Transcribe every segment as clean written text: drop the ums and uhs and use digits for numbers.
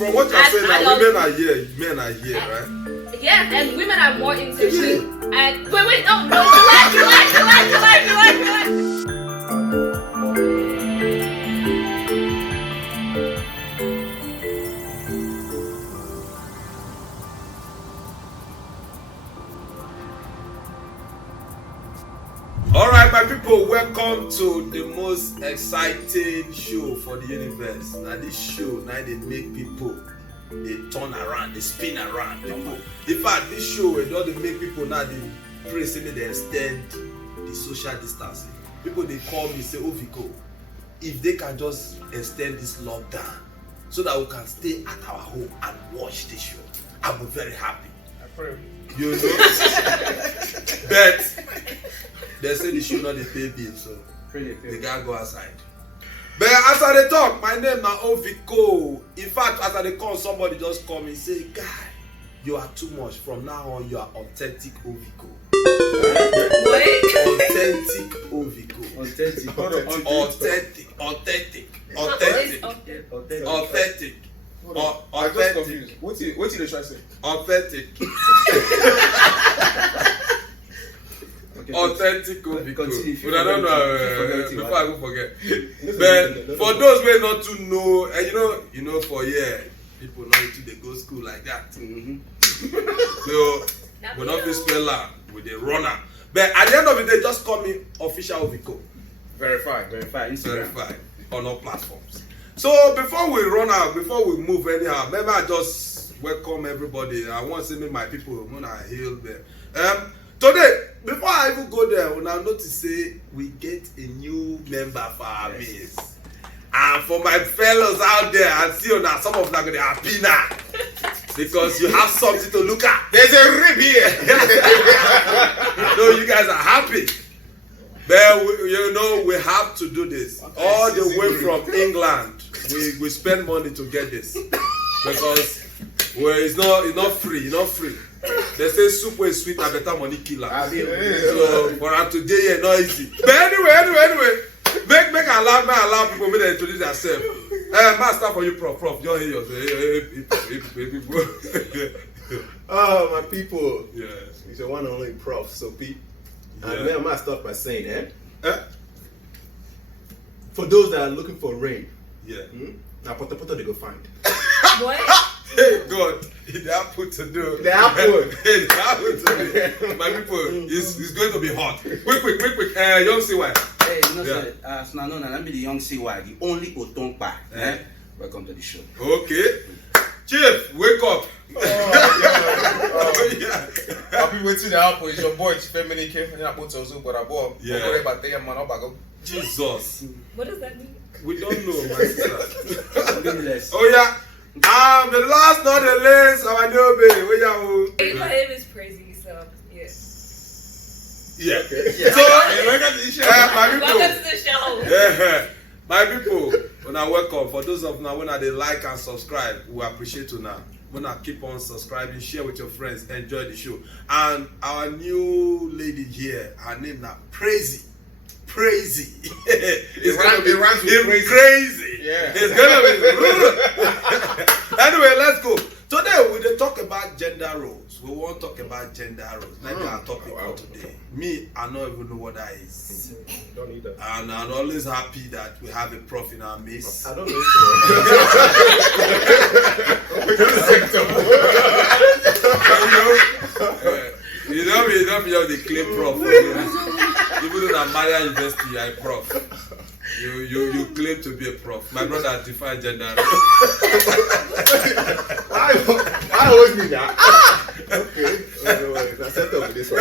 From what you're saying, now women are here, men are here, right? Yeah, and women are more intentional. Yeah. And wait, no, relax. Alright, my people, welcome to the most exciting show for the universe. Now this show, now they make people, they turn around, they spin around. People. In fact, this show, it doesn't make people now, they pray saying they extend the social distancing. People, they call me, say, oh Vico, if they can just extend this lockdown so that we can stay at our home and watch this show, I'll be very happy. I pray. You know? But they say the show not the pay bill, so they can't go outside. But as I talk, my name now Oviko. In fact, as I call, somebody just call me say, guy, you are too much. From now on, you are authentic Oviko. Wait. Authentic Oviko. Authentic. I just confused. What you trying to say? Authentic. Authentic because but I don't know before I go forget. But for those who not to know, and you know for people know to they go school like that. So we not be speller with the runner. But at the end of the day, just call me official Oviko. Verify On all platforms. So before we run out, before we move anyhow, maybe I just welcome everybody. I want to see my people when I heal them. Today, before I even go there, when I notice say we get a new member for our base. And for my fellows out there, I see now some of them are going to be happy now. Because you have something to look at. There's a rib here. I know you guys are happy. But we have to do this. All the way from England, we spend money to get this. Because it's not free. They say soup is sweet and better money killer. So for us today, not easy. But anyway, make allow people make them introduce themselves. Master for you, prof. You hear people. Oh, my people. Yes. It's the one and only Prof. So Pete. And then I might start by saying, for those that are looking for rain, now Potter they go find. What? Hey God, the apple to do. The apple. Hey, the apple to do. My people, it's going to be hot. Quick. Young CY. Hey, sir, I'm the young CY, the only Otonkpa. Welcome to the show. Okay. Chief, wake up. I'll be waiting the apple. It's your boy, it's feminine came and I put some soup, but I bought. Jesus. What does that mean? We don't know, my sister. Oh yeah. The last not the least, our new baby. My name is Crazy, so yes. Yeah. So, my people. Welcome to the show. Yeah. My people, when I welcome. For those of now, when they like and subscribe, we appreciate you now. When I keep on subscribing, share with your friends, enjoy the show. And our new lady here, her name now Crazy. It's gonna be crazy. Yeah. It's gonna be. Anyway, let's go. Today we will talk about gender roles. We won't talk about gender roles. That's our topic for today. Me, I don't even know what that is. Don't need that. And I'm always happy that we have a prof in our midst. I don't know. You know me, the claim prof. Even though I'm Maria University, I'm prof. You claim to be a prof. My brother has defined gender. I always need that. Okay. Let's set up with this one.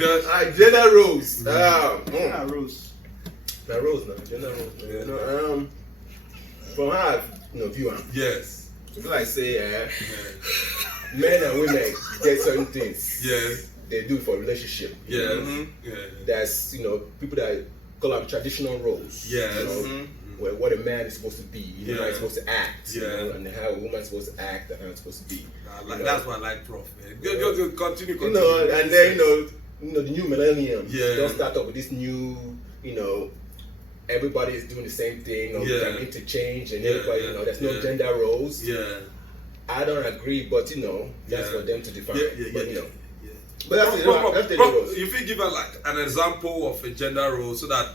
Alright, gender roles. Gender roles. Gender roles. From how view them. Yes. People like say, men and women get certain things. Yes. They do it for relationship. Yes. That's people that call them traditional roles. Yes. Where what a man is supposed to be, how he's supposed to act, and how a woman is supposed to act, and how it's supposed to be. That's what I like, prof. Man. Go continue. And then the new millennium. Yeah. Don't start up with this new, everybody is doing the same thing, or Yeah. can interchange, and Yeah, everybody, yeah, there's no yeah. gender roles. Yeah. I don't agree, but that's Yeah. for them to define. Yeah, But yeah. but that's the roles. If you give us like an example of a gender role so that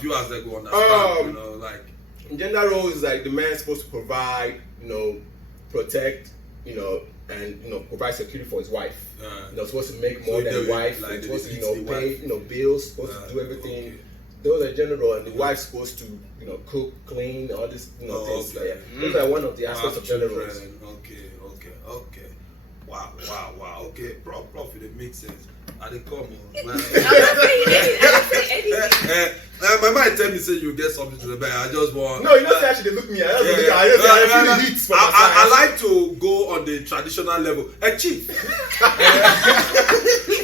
viewers they go understand, like Gender roles is like the man's supposed to provide, protect, and provide security for his wife. Supposed to make more So than the they- wife. like Supposed they to eat the pay wife. bills. Supposed to do everything. Okay. Those are gender roles, and the wife's supposed to cook, clean, all this things. okay. Like that. Those are one of the aspects of gender roles. Okay. Wow. Okay, prof, it makes sense. I didn't come, man. I'm not saying anything. My mind tell me say you get something to the bed. I just want. No, you don't say actually look me. I feel the heat from my I side. like to go on the traditional level. Chief.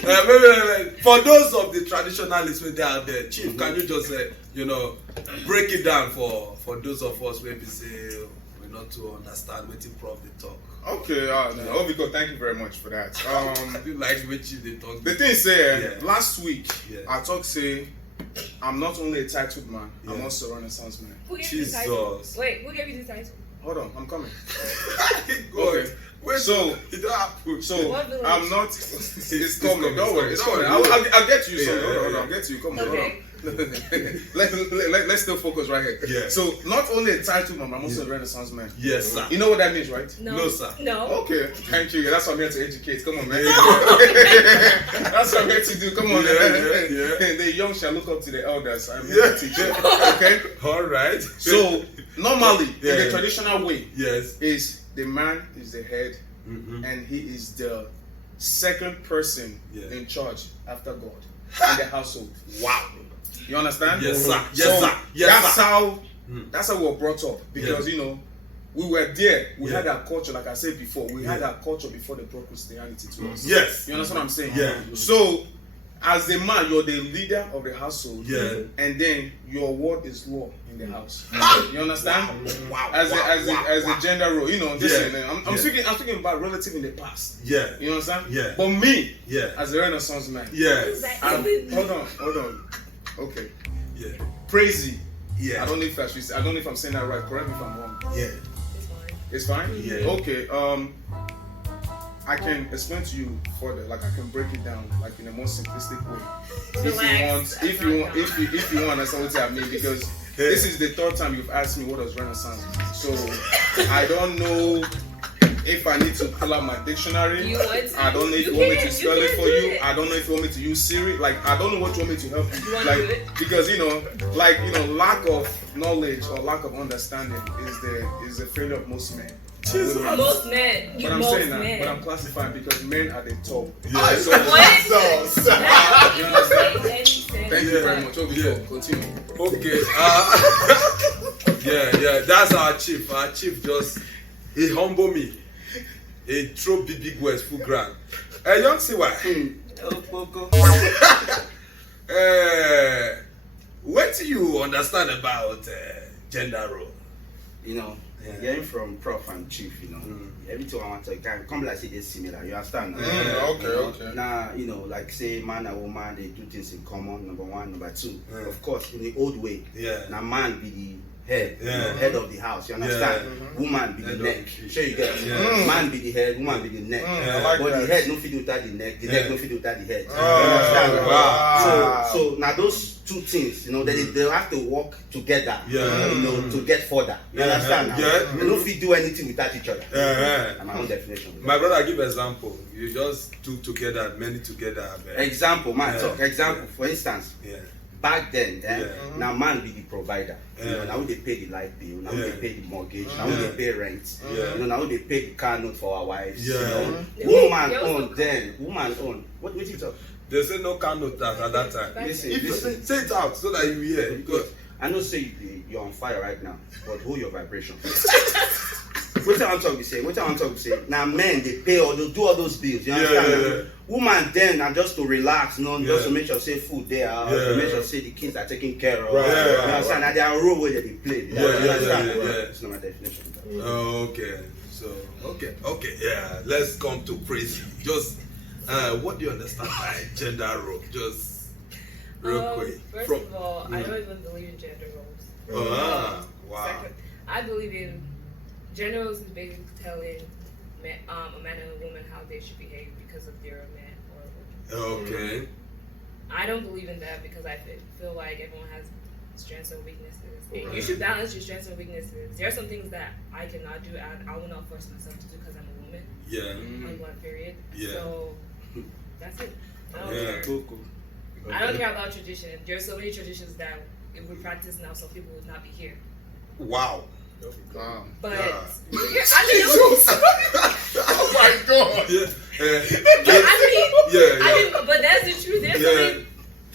Maybe, for those of the traditionalists when they are there, Chief, can you just break it down for those of us where we say we not to understand what the prof they talk. Okay, Obiko, thank you very much for that. I do like what Chief they talk. The thing say, Yeah. last week, Yeah. I talk say, I'm not only a titled man, I'm Yeah. also a Renaissance man. Who gave you the title? Jesus. Wait, who gave you the title? Hold on, I'm coming. Go Okay. ahead. Wait, So- it don't happen. So, What village? I'm not, it's coming, don't worry, it's coming. coming. I'll get to you soon, Yeah, hold on, yeah. I'll get to you, come on, Okay. hold on. Let's still focus right here. Yeah. So, not only a titled man, I'm also a Renaissance man. Yes, sir. You know what that means, right? No. sir. No. Okay, thank you. That's what I'm here to educate. Come on, man. Yeah. That's what I'm here to do. Come on, Yeah, man. yeah. The young shall look up to the elders. I'm here to teach you. Okay? All right. So, normally, in Yeah. the traditional way, yes. is the man is the head, Mm-hmm. and he is the second person Yeah. in charge after God in the household. Wow. You understand? Yes, sir. Yes, So, sir. Yes, that's sir. how Mm. that's how we were brought up, because we were there. We Yeah. had our culture, like I said before. We had our culture before they brought Christianity to us. Yes. You understand what I'm saying? Yeah. So, as a man, you're the leader of the household. Yeah. And then your word is law in the house. You understand? Wow. As a gender role, listen, Yeah. I'm Yeah. speaking about relative in the past. Yeah. You understand? Yeah. But me, Yeah. as a Renaissance man, Yes. hold on. Okay. Yeah. Crazy. Yeah. I don't know if I don't know if I'm saying that right. Correct me if I'm wrong. Yeah. It's fine? Yeah. Okay. I can explain to you further. Like I can break it down like in a more simplistic way. Relax. If you want to understand what I mean, because this is the third time you've asked me what does Renaissance mean. So I don't know if I need to pull out my dictionary. You want to? I don't know if you want me to spell it for you. I don't know if you want me to use Siri. Like I don't know what you want me to help you. You want to do Like it? because lack of knowledge or lack of understanding is the failure of most men. Jesus. Most men. But I'm most saying that, men. but I'm classifying because men are the top. Yeah. So, What? So, That You doesn't understand? make any sense. thank you very much. Okay, Yeah. continue. Okay. Yeah. That's our chief. Our chief he humble me. He throw big words full ground. Young Siwa. What do you understand about gender role? Hearing from Prof and Chief, everything I want to come like say they're similar. You understand? Okay. Now, like say man and woman, they do things in common. Number one, number two. Of course, in the old way, Yeah. now man be the head, Yeah. head of the house. You understand? Woman be the Head of- neck. Sure you get it. Yeah. Man be the head, woman be the neck. I like But that. the head no fit without the neck. The Yeah. neck no fit without the head. Oh, You understand? wow. So now those two things, they have to work together. Yeah. To get further. You understand? Now? Yeah. They don't fit do anything without each other. Uh-huh. My own definition. My brother give example. You just two together, many together. Man. Example, man. Yeah. Talk. Example, for instance, Yeah. back then, Yeah. now man be the provider. Yeah. Now they pay the light bill, now Yeah. they pay the mortgage, now Yeah. they pay rent. Yeah. Now they pay the car note for our wives. Yeah. Woman They also own come. then, woman own. What you talk? They say no can note that at that time. Listen, If you listen. say it out so that you hear, because I know say you're on fire right now, but hold your vibration. What I want to say? Now men they pay all those, do all those bills. You understand? Yeah. Woman then are just to relax, just Yeah. to make sure say food there, Yeah. to make sure say the kids are taken care of. Right. You Yeah. understand? And they are role where they play. You Yeah, understand? yeah. It's not my definition. okay. So okay, yeah. Let's come to crazy. Just what do you understand by gender role? Just real quick. First of all, I don't even believe in gender roles. Wow. Second, I believe in gender roles is basically telling a man and a woman how they should behave because of they're a man or a woman. Okay. I don't believe in that because I feel like everyone has strengths and weaknesses. And you should balance your strengths and weaknesses. There are some things that I cannot do and I will not force myself to do because I'm a woman. Yeah. On one period. Yeah. So that's it. I don't Yeah. care. Cool. I don't care about tradition. There are so many traditions that if we practice now, some people would not be here. Wow. Wow. But Yeah. I mean, Oh my God. Yeah. I mean, but that's the truth. There's so Yeah. many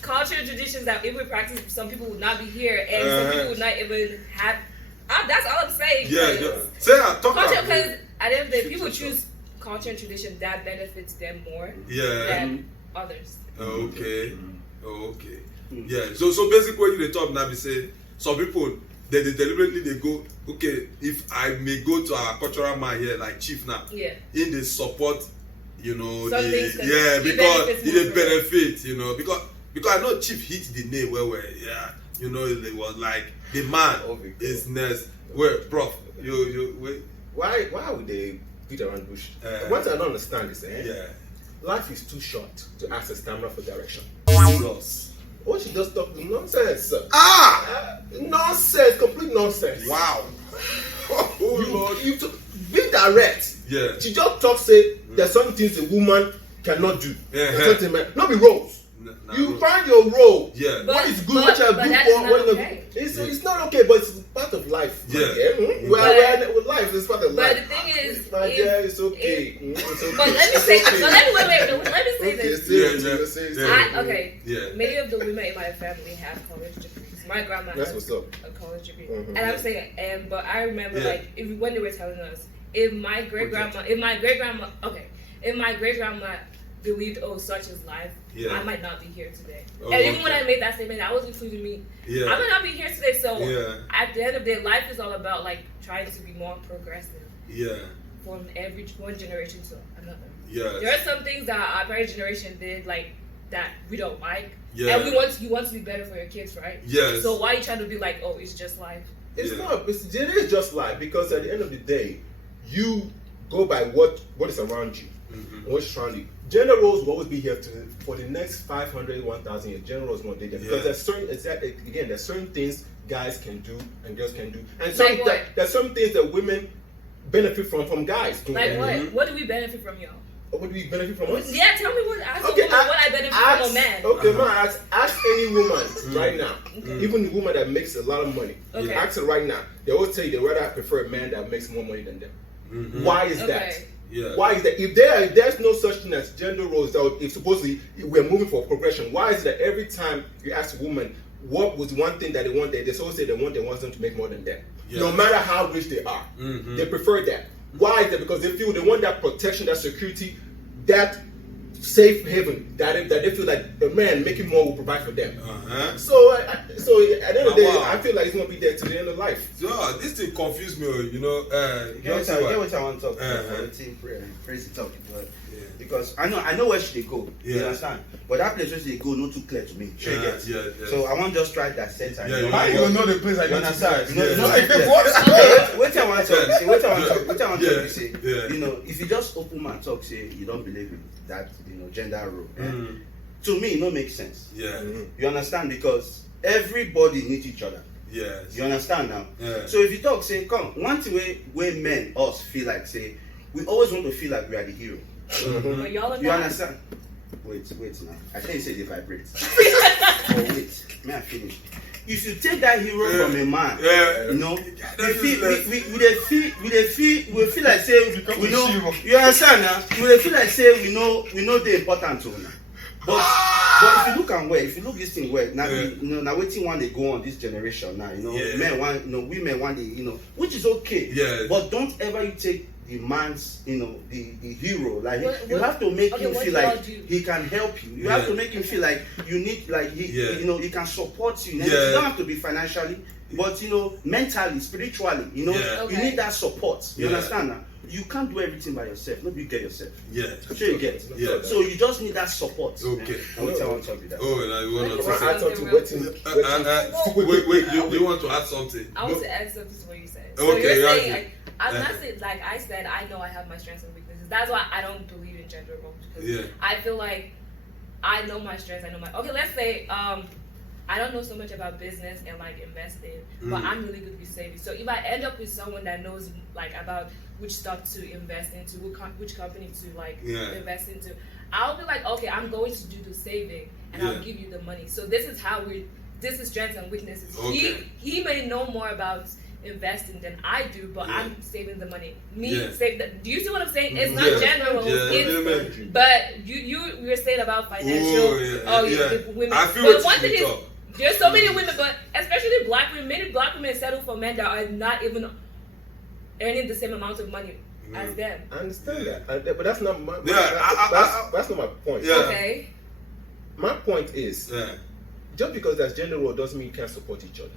cultural traditions that if we practice, some people would not be here, and some people would not even have. That's all I'm saying. Yeah. Sarah, talk Culture, about because it. at the end of the day, people choose culture and tradition that benefits them more Yeah. than others. Okay. Okay. Yeah. So basically, when you talk now, we say some people they deliberately they go. Okay, if I may go to our cultural man here, like Chief now, Yeah. in the support, you know, Some things the, can- yeah, it because benefits it more a for benefit, you know, because I know Chief hit the nail where yeah, you know, it was like the man is next. Well, prof, you wait. Why would they beat around the bush? What I don't understand is, Yeah. life is too short to ask a stammerer for direction. Jesus. What she just talk nonsense. Ah! Nonsense, complete nonsense. Wow. Oh Lord. You be direct. Yeah. She just talk say there's some things a woman cannot do. Yeah. There's something man, not be roles. Nah, You bro. find your role. Yeah. What is good, but- what you are but good that for, is not what okay. it's not okay, but it's part of life. Yeah. We're with life, it's part of But life. the thing is, My if- dear, it's okay. It's okay. but let me say, but let me say this. Yeah. Okay. Yeah. Many of the women in my family have college degrees. My grandma That's has what's up. a college degree, Mhm. and I'm saying, but I remember Yeah. like when they were telling us, if my great grandma believed, oh, such is life, Yeah. I might not be here today. Oh, And even okay. when I made that statement, that was including me. Yeah. I might not be here today. So Yeah. at the end of the day, life is all about like trying to be more progressive Yeah. from one generation to another. Yes. There are some things that our parents' generation did like that we don't like, Yeah. and you want to be better for your kids, right? Yes. So why are you trying to be like, oh, it's just life? It's Yeah. not. It is just life because at the end of the day, you go by what is around you, Mhm. what's around you. Gender roles will always be here for the next 500, 1,000 years. Gender roles won't be there because Yeah. there's certain things guys can do and girls can do, and Like what? there's some things that women benefit from guys doing. Like that. what? What do we benefit from, y'all? What do we benefit from us? Yeah, tell me what. Ask Okay, a woman what I benefit from a man. Okay, man, ask any woman right now, Okay. even the woman that makes a lot of money. Okay. Ask her right now. They always tell you they rather prefer a man that makes more money than them. Mhm. Why is that? Okay. Yeah. Why is that? If there's no such thing as gender roles, that if supposedly we're moving for progression, why is it that every time you ask a woman what was one thing that they want, they always say they want them to make more than them, Yeah. no matter how rich they are. Mhm. They prefer that. Why is that? Because they feel they want that protection, that security, that safe haven that they feel like a man making more will provide for them. Uh-huh. So at the end of the day, Wow. I feel like it's gonna be there to the end of life. So this thing confused me, you know. Get what I want to talk Uh-huh. about. Crazy talk, but Yeah. because I know where she dey go. You Yeah. understand? But that place where she dey go not too clear to me. Sure you Yeah, get. yeah. So I want just try that set time. Yeah, You know, yeah. How you gonna know the place I You don't understand? understand? You know, Yeah. it's not Like, clear. what? Wait till I want to talk. Wait till I want to talk. Wait till I want to Yeah. talk. You say, Yeah. you know, if you just open my talk, say you don't believe in that, you know, gender role. Mm. To me, it no make sense. Yeah. You understand? Because everybody needs each other. Yes. You understand now? Yeah. So if you talk, say, come, one thing where men, us, feel like, say, we always want to feel like we are the hero. But y'all are You not. understand? Wait now. I think you say they vibrate. Oh, wait. May I finish? If you take that hero Yeah. from a man, Yeah. you know, That's we feel like say Become we a know. hero. You understand now? We dey feel like say we know the important to now. But if you look and well, if you look this thing well, now Yeah. you know now waiting one they go on this generation now, you know, Yeah. men want, you know, women want the, you know, which is okay. Yeah. But don't ever you take the man's, you know, the hero. Like you What- have to make okay, him what feel do y'all like do? he can help you. You Yeah. have to make him feel like you need, like he, Yeah. you know, he can support you. Yeah. You don't have to be financially. but you know, mentally, spiritually, you know, you need that support. You understand now? You can't do everything by yourself. Nobody get yourself. Yeah. Sure you get. Yeah. So you just need that support. Okay. And what I want to talk with that. Oh, now you want to Well, say I something? Wait, you want to add something? I want to add something to what you said. Okay, So you're yeah, saying, okay. I'm not saying, like I said, I know I have my strengths and weaknesses. That's why I don't believe in gender roles. Because I feel like I know my strengths. I know my. Okay, let's say I don't know so much about business and like investing, but I'm really good with saving. So if I end up with someone that knows like about which stock to invest into, which company to like invest into, I'll be like, okay, I'm going to do the saving and I'll give you the money. So this is how this is strengths and weaknesses. Okay. He may know more about investing than I do, but I'm saving the money. Save the. Do you see what I'm saying? It's not general. It's, but you were saying about financial. Women. I feel but one thing is, there's so many women, but especially black women. Many black women settle for men that are not even earning the same amount of money as them. I understand that, but that's not my. That's not my point. Yeah. Okay. My point is, just because that's gender role doesn't mean you can't support each other.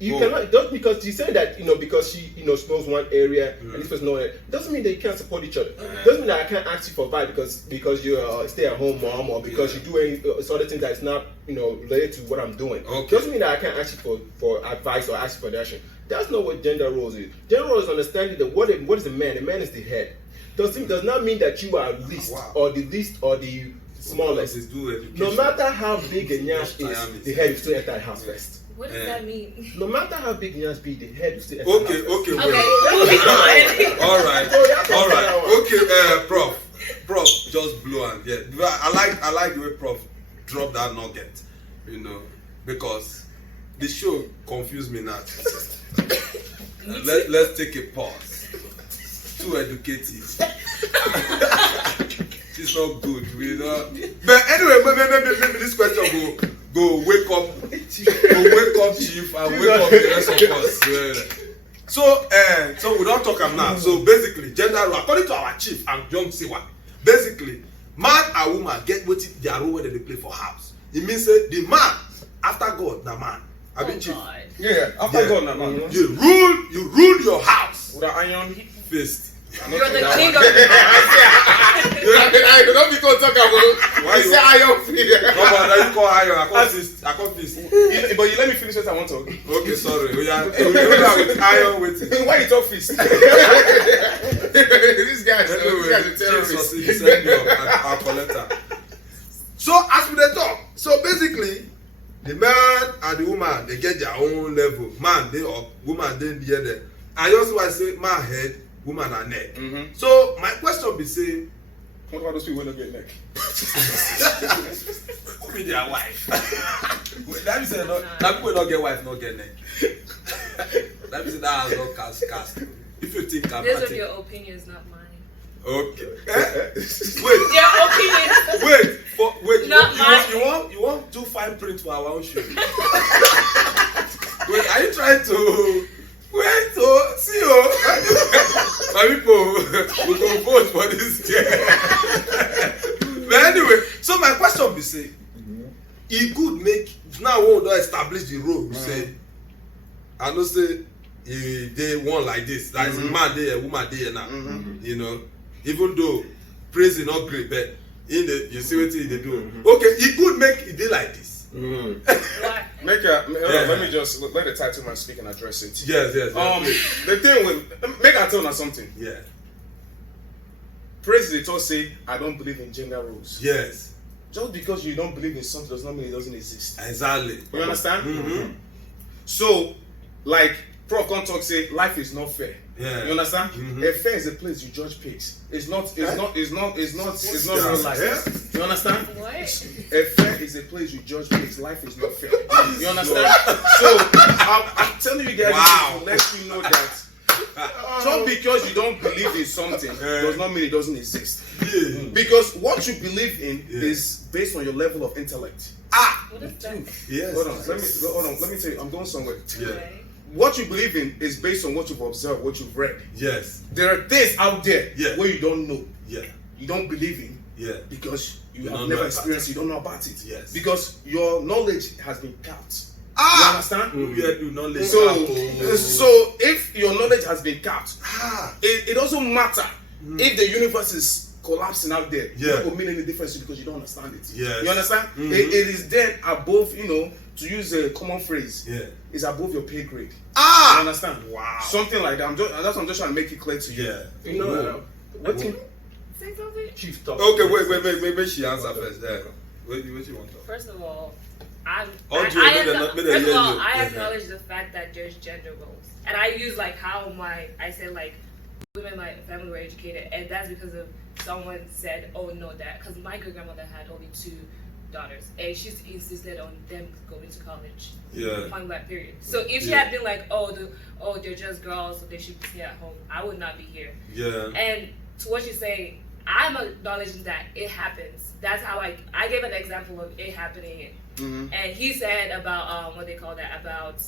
You cannot, just because you say that, you know, because she, you know, knows one area and this person knows it, doesn't mean that you can't support each other. Doesn't mean that I can't ask you for advice because you're a stay-at-home mom or because you do any other things that's not, you know, related to what I'm doing. Doesn't mean that I can't ask you for advice or ask you for direction. That's not what gender roles is. Gender roles is understanding that what is a man? A man is the head. Does not mean that you are least or the least or the smallest. No matter how big a nyash is, the head will still enter the house first. What does that mean? No matter how big Nyash be, the head will still enter Okay, the house okay, first. Moving on. All right. Okay, Prof, just blow and I like the way Prof dropped that nugget, you know, because the show confused me now. Let's take a pause. Too educative. She's not good, you know. But anyway, maybe this question go wake up Chief, and wake up the rest of us. Yeah. So we don't talk now. So basically, gender role, according to our chief and Young Siwa, basically, man and woman get what their role when they play for house. It means the man after God, na man. I mean, chief. Yeah, after God, na man. You rule your house with an iron fist. You're the king of the house. I don't be going to talk about. Why you say iron fist? No, but now you call iron. I call fist. But you let me finish what I want to. Okay, sorry. We are with iron with. Why you talk fist? This guy is a terrorist. Send me our collector. So as we dey talk, so basically, the man and the woman they get their own level. Man they up, woman they near there. I also want to say man head, woman and neck. So my question be say, what about those people who don't get neck? who be their wife? That means say no, that people don't get wife, not get neck. That means that has not cast. If you think I'm these are your opinions, not mine. Okay. Wait. Your opinions. Wait. Not mine. You want do fine print for our own show? Wait, are you trying to? Wait, see you. My people, we go vote for this girl. But anyway, so my question be say, it could make now we don't establish the role. We say, I know say they want like this. That is a man there, a woman there now. You know, even though praise is not great, but in the you see what they do. Okay, it could make it dey like this. Let me just let the title man speak and address it. Yes. The thing with make I tell you something. Yeah. Praise the talk say I don't believe in gender roles. Yes. Just because you don't believe in something does not mean it doesn't exist. Exactly. You understand? So, like Prof Con talk say life is not fair. Yeah. You understand? A fair is a place you judge pigs. It's not real life. You understand? What? A fair is a place you judge pigs. Life is not fair. You understand? So I'm telling you guys to let you know that just because you don't believe in something does not mean it doesn't exist. Because what you believe in is based on your level of intellect. What is that? Yes. Hold on. Let me tell you. I'm going somewhere. Yeah. Okay. What you believe in is based on what you've observed, what you've read. Yes. There are things out there where you don't know. Yeah. You don't believe in. Yeah. Because you don't have know never about experienced it. You don't know about it. Yes. Because your knowledge has been capped. You understand? So if your knowledge has been capped, it doesn't matter if the universe is collapsing out there. Yeah. It will mean any difference because you don't understand it. Yes. You understand? It is then above, to use a common phrase, it's above your pay grade. You understand? Wow. Something like that. I'm just trying to make it clear to you. Yeah. You know, what Say something. Chief talk. Okay, wait. Maybe she answer first. What do you want to talk? First of all, I acknowledge the fact that there's gender roles, and I use like I said like women in my family were educated, and that's because of someone said, oh no, that because my great grandmother had only 2 daughters, and she's insisted on them going to college. Yeah. Point blank period. So if she had been like, they're just girls, so they should stay at home, I would not be here. Yeah. And to what you say, I'm acknowledging that it happens. That's how I gave an example of it happening. And he said about what they call that, about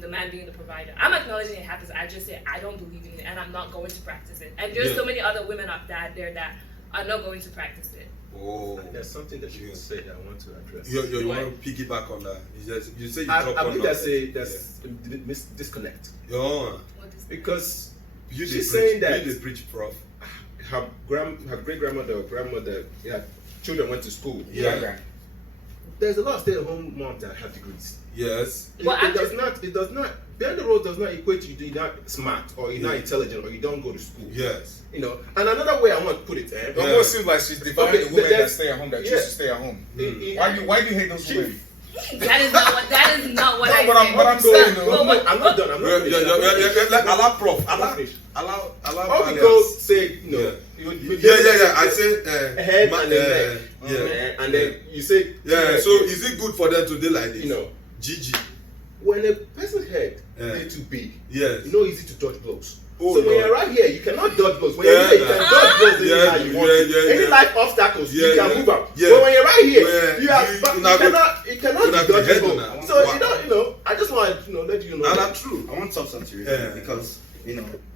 the man being the provider. I'm acknowledging it happens. I just said I don't believe in it, and I'm not going to practice it. And there's so many other women out there that are not going to practice it. Oh, there's something that you can say that I want to address. You want to piggyback on that? You say you I talk on think that. there's a disconnect. Oh. Because She's saying that you preach, prof. Her great grandmother or grandmother, children went to school. Yeah. There's a lot of stay-at-home moms that have degrees. Yes. It does not. Behind the road does not equate to you're not smart or you're not intelligent or you don't go to school. Yes. And another way I want to put it, It almost seems like she's dividing the women that stay at home, that choose to stay at home. Why do you hate those women? That is not what I said. But I'm saying, I'm not done. I'm not finished. Allow prof. Allow. All because say I say head and then neck. And then you say So is it good for them to do like this? Gigi. When a person's head is too big, yes, it's not easy to dodge blows. Oh, so when you're right here, you cannot dodge blows. When you're here, you can dodge blows anyhow you want. Any life obstacles, you can move up. But when you're right here, you cannot dodge the blow. So I just want to let you know. And that's true. I want to talk something because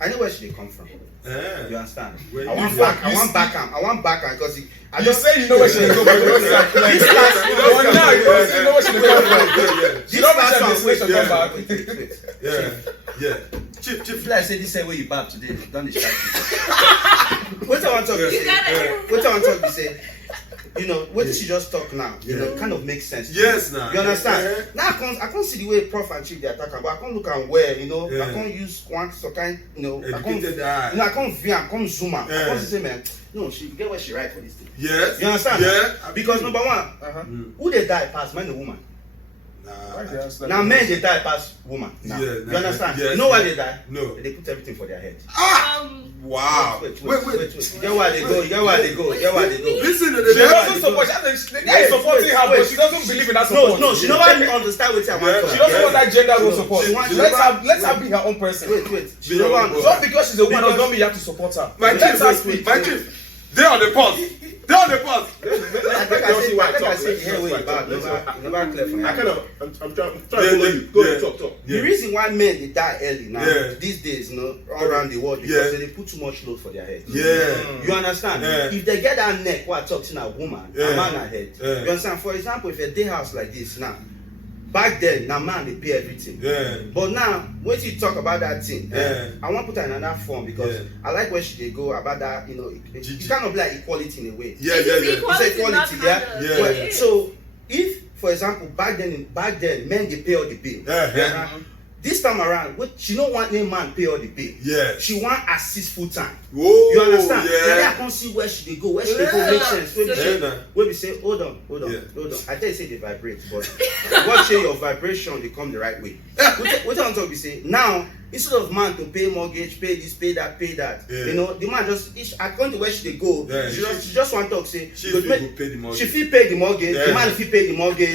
I know where she come from. You understand? I want back because you say you know where she go, but you don't say this you know where she come from. This last one, Chief, like I say this way you bad today. Don't distract me. What I want to talk to say, what did she just talk now? Kind of makes sense. Yes, now. You understand? Now I can't see the way Prof and Chief they attack, but I can't look and where, I can't use one so kind, I can't zoom out. I can't say, man, no, she get where she right for this thing. Yes. You understand? Yeah. Because number one, who they die past man or woman? Now men they die past woman. Now. Yeah, you understand? yes, You know why they die? No. They put everything for their head. Wow. Wait. Get where they go. Listen to she doesn't support. The guy is supporting her, but she doesn't believe in that support. No, she never understand what I want. She doesn't want that gender role support. Let her be her own person. Wait. Not because she's a woman does not mean you have to support her. My chief, they on the pause. I think I see why I say here way back. Never clear for me. I'm trying to follow you. Go ahead, talk. The reason why men they die early now these days, all around the world, because they put too much load for their head. Yeah. You understand? If they get that neck, what talking a woman, a man ahead. You understand? For example, if a day house like this now. Back then, now man they pay everything. But now, when you talk about that thing, I want to put her in another form because I like where she they go about that. It's kind of like equality in a way. It's equality, So, if for example back then men they pay all the bill. This time around, she don't want any man pay all the bill. Yeah. She want assist full time. Whoa, you understand? Yeah. Now I can't see where she they go. Where she they go makes sense. Where we say, hold on. I tell you say they vibrate, but watch your vibration they come the right way. What I'm talking say now. Instead of man to pay mortgage, pay this, pay that, the man just according to where she they go, she just want to talk say she feel pay the mortgage. She feel pay the mortgage, the man feel pay the mortgage,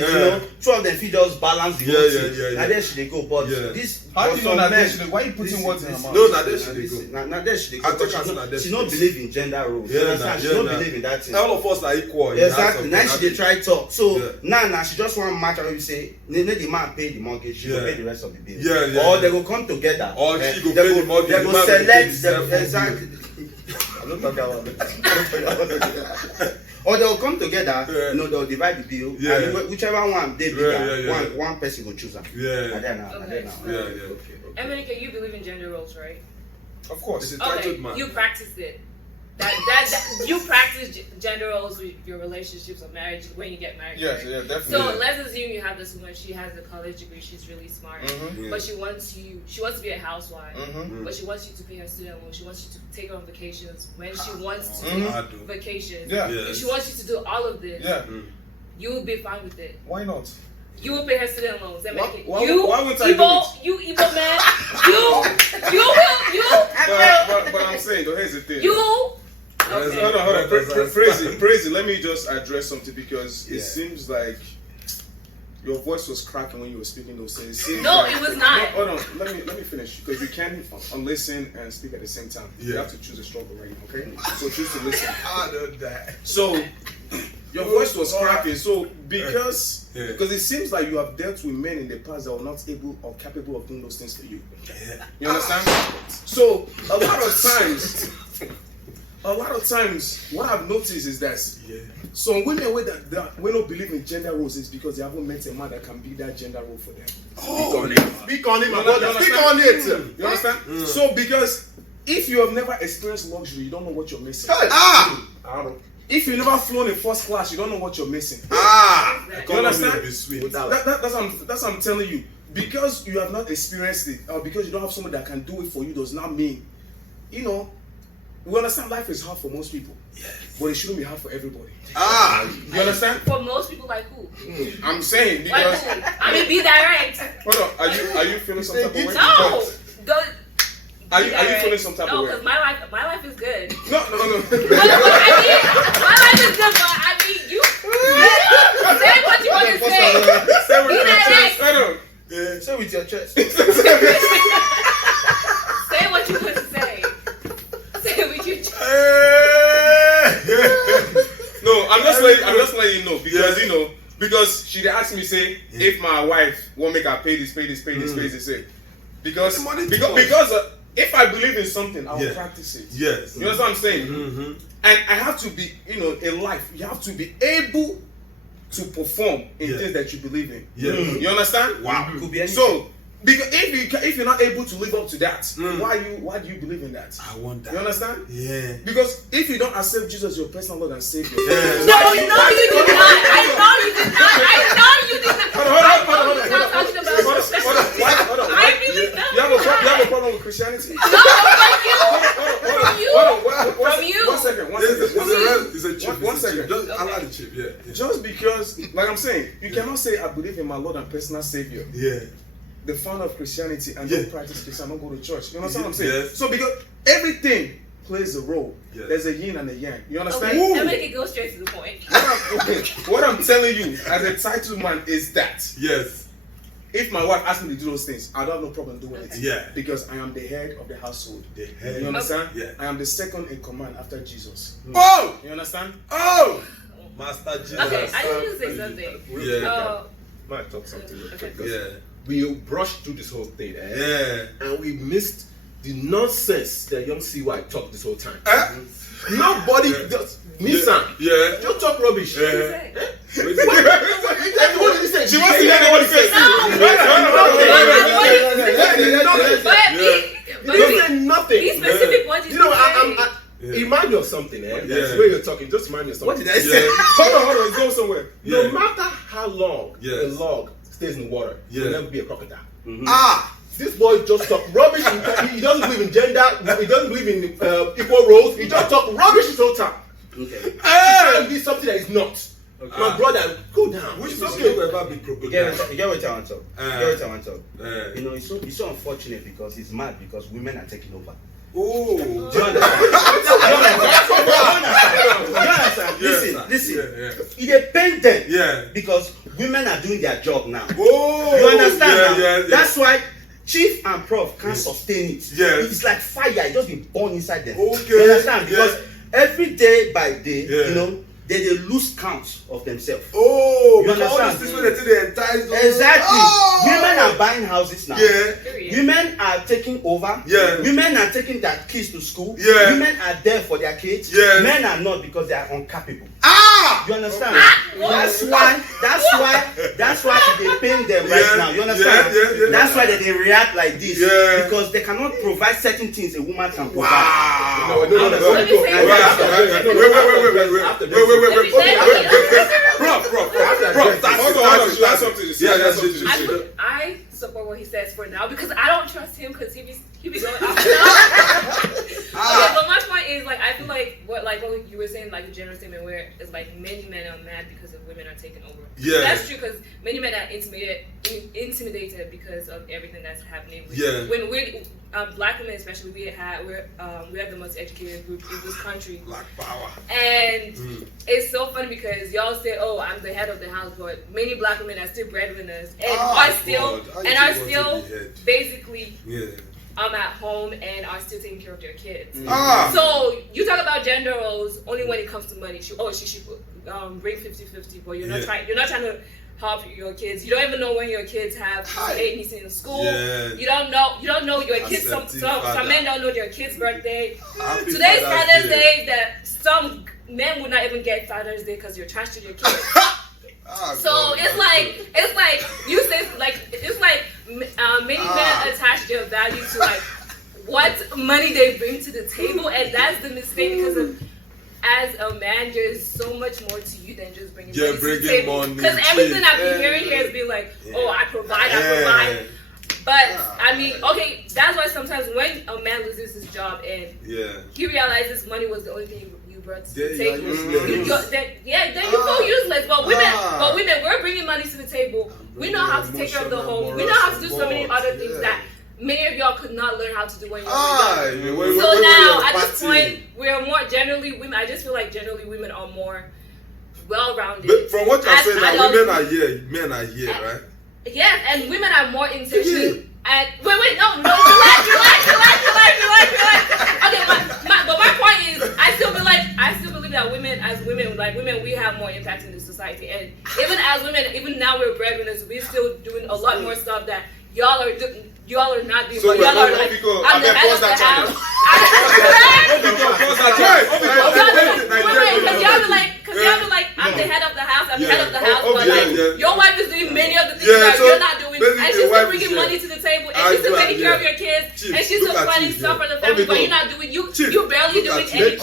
two of them feel just balance the whole thing. Now there she they go, but this how do you know that why you putting words in her mouth? No, now there she they go. Now there she they go. She don't believe in gender roles. She don't believe in that thing. All of us are equal. Exactly. Now she they try talk. So now she just want match and we say the man pay the mortgage, she will pay the rest of the bill. Or they will come together. Or she go pay the mortgage. They go select exactly. I'm not talking about that. Or they'll come together, they'll divide the bill. And whichever one they bigger, one person will choose them. Okay. Emily, you believe in gender roles, right? Of course. It's a titled man. You practiced it. That you practice gender roles with your relationships or marriage when you get married. Yes, right? yeah, definitely. So let's assume you have this woman. She has a college degree. She's really smart, but she wants to be a housewife. But she wants you to pay her student loan. She wants you to take her on vacations when she wants to take vacations. Yeah. If she wants you to do all of this, you will be fine with it. Why not? You will pay her student loans. That make it. Why wouldn't I do it? You evil man. You will. But I'm saying, though, here's the thing. Okay. Hold on. Praise it. Let me just address something because it seems like your voice was cracking when you were speaking those things. It was not. No, hold on. Let me finish because you can't listen and speak at the same time. You have to choose a struggle right now, okay? So choose to listen. I know that. So your voice was cracking. So because it seems like you have dealt with men in the past that were not able or capable of doing those things for you. You understand? So a lot of times, what I've noticed is that some women that we don't believe in gender roles is because they haven't met a man that can be that gender role for them. Speak on it, my brother. Speak on it. You understand? So because if you have never experienced luxury, you don't know what you're missing. If you've never flown in first class, you don't know what you're missing. You understand? That's what I'm telling you. Because you have not experienced it, or because you don't have someone that can do it for you, does not mean, we understand life is hard for most people. But it shouldn't be hard for everybody. You understand? For most people, like who? I'm saying Like because. who? I mean, be direct. Hold on. Are you feeling some type of way? No. Don't. Are you feeling some type of way? No, because my life is good. No. But I mean, my life is good, but I mean, you say what you want to say. Say with your chest. Say with your chest. Say what you want to say. Say with your chest. No, I'm just letting you know because because she asked me say if my wife won't make her pay this, say because if I believe in something, I will practice it. Yes. You know what I'm saying? And I have to be, in life, you have to be able to perform in things that you believe in. You understand? Wow. Could be anything. So, because if you're not able to live up to that, why do you believe in that? I want that. You understand? Yeah. Because if you don't accept Jesus as your personal Lord and Savior, No, you did not. I know you did not. Hold on. I really don't. You have a problem with Christianity? No, from you. One second. It's a chip. One second. I like the chip. Yeah. Just because, like I'm saying, you cannot say I believe in my Lord and personal Savior, the founder of Christianity, and don't practice Christianity, don't go to church. You understand what I'm saying? Yes. So because everything plays a role. There's a yin and a yang. You understand? Okay, and make it go straight to the point. What I'm telling you as a title man is that if my wife asks me to do those things, I don't have no problem doing it. Yeah. Because I am the head of the household. The head. You understand? Yeah. I am the second in command after Jesus. Oh! You understand? Oh! Master Jesus. Okay, I need to say something. Might talk something real quick. Yeah. We brushed through this whole thing, and we missed the nonsense that young CY talked this whole time. Nobody does. Nissan. Don't talk rubbish. What did he say? What did he say? She wants to hear what he says. But He said nothing. be specific. What did you say? Remind me of something, That's the way you're talking. Just remind me of something. What did I say? Hold on, it's going somewhere. No matter how long a log stays in the water, you'll never be a crocodile. This boy just talk rubbish. He doesn't believe in gender. He doesn't believe in equal roles. He just talk rubbish his whole time. Okay. Trying to be something that is not. My brother, cool down. Which is is okay. ever be crocodile? You get what I want to talk. It's so unfortunate because it's mad because women are taking over. Oh. Do you understand? Listen. It depends them. Because women are doing their job now. Oh. You understand now? That's why Chief and Prof can't sustain it. It's like fire. It just be born inside them. Okay. You understand? Because every day by day, they lose count of themselves. Oh, you understand? This way they take the entire Exactly. Oh. Women are buying houses now. Women are taking over. Women are taking their kids to school. Women are there for their kids. Men are not because they are incapable. You understand? That's why they pain them right now. You understand? That's why they react like this. Because they cannot provide certain things a woman can provide. Wow. Wait. I support what he says for now because I don't trust him because he be going off. Okay, but my point is like I feel like what you were saying, like the general statement where it's like many men are mad because of women are taking over. Yeah, that's true because many men are intimidated because of everything that's happening. When we're black women especially, we have the most educated group in this country. Black power. And it's so funny because y'all say, "Oh, I'm the head of the house," but many black women are still breadwinners and are still basically. I'm at home and are still taking care of their kids. So you talk about gender roles only when it comes to money. She should bring 50-50, but you're not trying to help your kids. You don't even know when your kids have anything in school. You don't know your kids. Some men don't know their kids' birthday. Today's Father's Day. That some men would not even get Father's Day because you're trash to your kids. So it's like you say many men attach their value to like what money they bring to the table, and that's the mistake because as a man there's so much more to you than just bringing money to the table. Because everything I've been hearing here is being like, oh, I provide. But I mean, okay, that's why sometimes when a man loses his job and he realizes money was the only thing you brought to the table, then you feel useless. But women, we're bringing money to the table. We know how to take care of the home. We know how to do so many other things that many of y'all could not learn how to do when you were young. So now, at this point, we're more generally women. I just feel like generally women are more well-rounded. But from what you're saying, now women are here, men are here, right? Yes, and women are more intentional. And wait, no, relax. Okay, but my point is, I still believe that women, we have more impact in the society, and even as women, even now we're breadwinners, we're still doing a lot more stuff that y'all are not doing. So y'all are like, I'm the head of the house. Because y'all be like, I'm the head of the house. I'm the head of the house. But like, your wife is doing many of the things that you're not doing, and she's still bringing money to the table, and she's still taking care of your kids, and she's still finding stuff for the family. But you're not doing. You barely doing anything.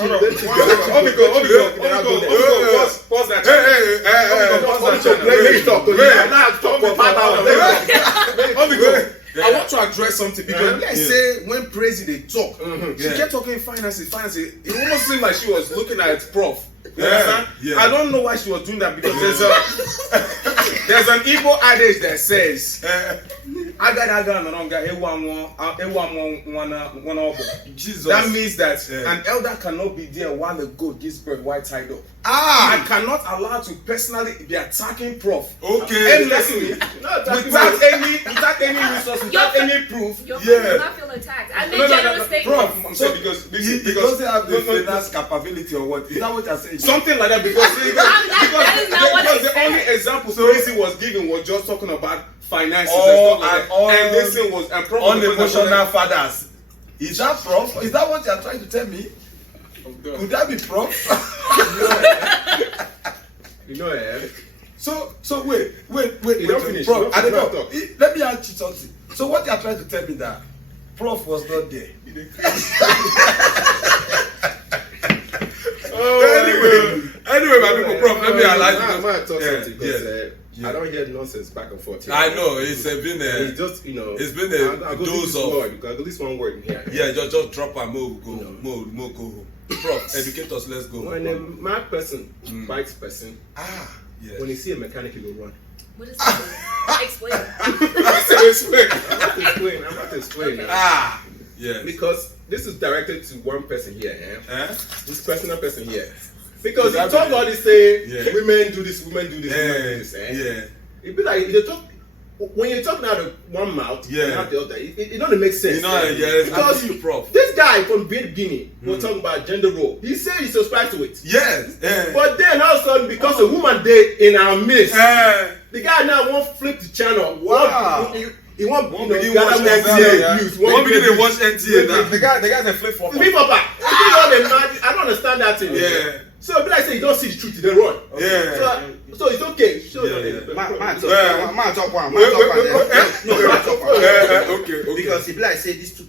Pause that. I want to address something because I say when President talk, she kept talking finances. It almost seemed like she was looking at Prof. You understand? I don't know why she was doing that because there's an Igbo adage that says, that means that an elder cannot be there while the goat gives birth while tied up. I cannot allow to personally be attacking Prof. Endlessly. without any resource, without any proof. Your friend does not feel attacked. I made general statements. Prof, I'm saying because they have the finance capability or what? Is that what you're saying? Something like that because the only example Tracy was giving was just talking about finances and this thing was unemotional fathers. Is that Prof? Is that what you're trying to tell me? Could that be Prof? So wait. You don't finish. Prof, let me ask you something. So what you're trying to tell me that Prof was not there? Anyway, my people, Prof, let me allow you. I don't hear nonsense back and forth. I know it's been it's just it's been a dose of. At least one word in here. Yeah, just drop and move, go. Prof, educate us. Let's go. When a mad person bites person, yes. When you see a mechanic, he will run. What is that? Explain. I'm about to explain. Okay. Yes. Because this is directed to one person here, this personal person here. Because you talk about this, say women do this, women do this, It'd be like you talk when you're talking out of one mouth and out the other. It doesn't make sense. Because you, Prof. This guy from BiD was talking about gender role. He said he subscribed to it. Yes. But then all of a sudden, because a woman did in our midst, the guy now won't flip the channel. Wow. He won't begin watch NTA views. Won't begin to watch NTA now. The guy flip flopper. I don't understand that thing. So be like say you don't see the truth, then run. Yeah. So it's okay. So Okay. Because if like say these two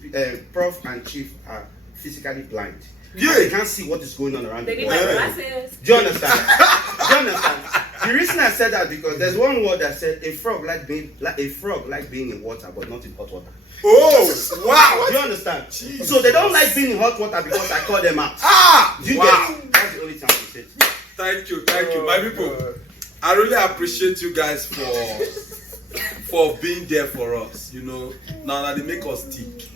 Prof and Chief are physically blind. Yeah. They can't see what is going on around They them. need my glasses. Do you understand? The reason I said that because there's one word that said a frog like being in water, but not in hot water. Oh, wow. Do you understand? Jesus. So they don't like being in hot water because I call them out. Do you wow. get? That's the only time I say. Thank you, my people. I really appreciate you guys for being there for us. You know, now that they make us tick.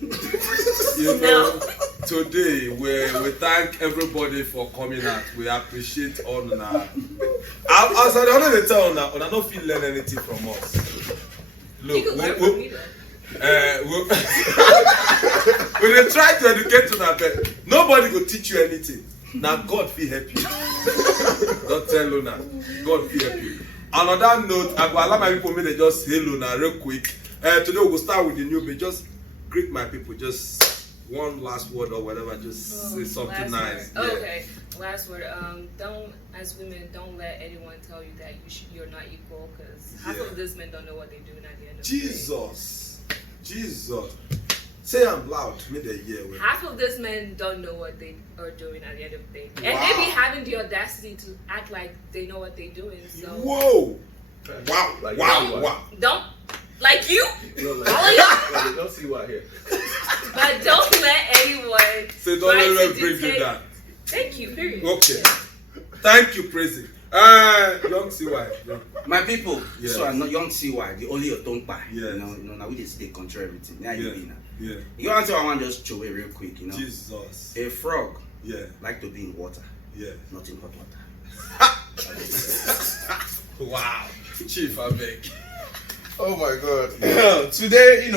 You know, today we thank everybody for coming out. We appreciate all now. As I don't tell now, I don't feel learn anything from us. Look, You can learn from me, we dey try to educate you now, but nobody go teach you anything. Now God will help you. Don't tell Luna. God will help you. On that note, I go allow my people make they just say Luna real quick. Today we will start with the new bit. Just greet my people. Just one last word or whatever. Just say something nice. Yeah. Okay. Last word. Don't, as women, don't let anyone tell you that you're not equal, because half of these men don't know what they're doing at the end of the day. Jesus. Say I'm loud. Make they hear. Half of these men don't know what they are doing at the end of the day, and they be having the audacity to act like they know what they're doing. So. Whoa. Wow. Don't like you. No, All of y'all. don't see what here. But don't let anyone. So don't let them bring you down. Thank you. Period. Okay. Yeah. Thank you, Praise. Young CY. My people, Yes. so I'm not young CY, the only don't buy. Yes. You know, now we just take control everything. Now you be now. Yeah. You want to I want to just show it real quick, you know. Jesus. A frog like to be in water, not in hot water. Wow. Chief, I beg. Oh my God. Today,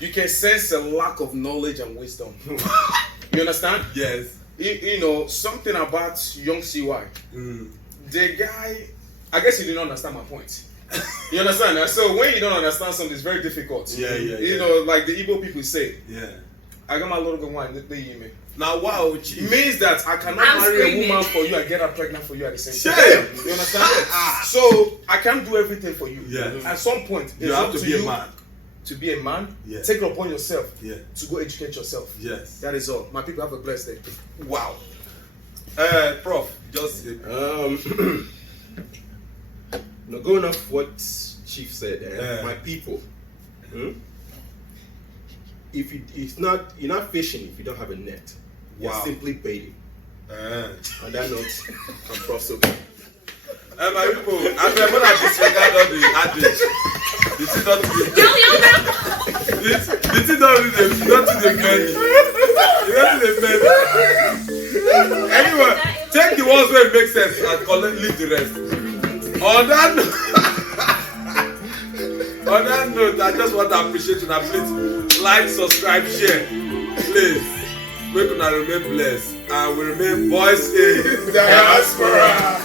you can sense a lack of knowledge and wisdom. You understand? Yes. Something about young CY. The guy, I guess he didn't understand my point. You understand? So when you don't understand something, it's very difficult. Yeah. Like the Igbo people say. Yeah. I got my little one, they hear me. Now, wow, It Chief. means that I cannot marry a woman for you and get her pregnant for you at the same time. Shame. You understand? So I can't do everything for you. Yeah. At some point, You it's have up to be a man. To be a man, Yeah. take it upon yourself Yeah. to go educate yourself. Yes. That is all. My people have a blessed day. Wow. Prof, just Going off what Chief said, my people. If you're not fishing if you don't have a net. You're simply baiting. On that note, I'm Prof. Sobi. My people, I'm gonna disregard all the adage. This is not the Anyway, take the ones where it makes sense and leave the rest. On that note, I just want to appreciate you now. Please like, subscribe, share. Please, we can remain blessed and we remain boys in Diaspora.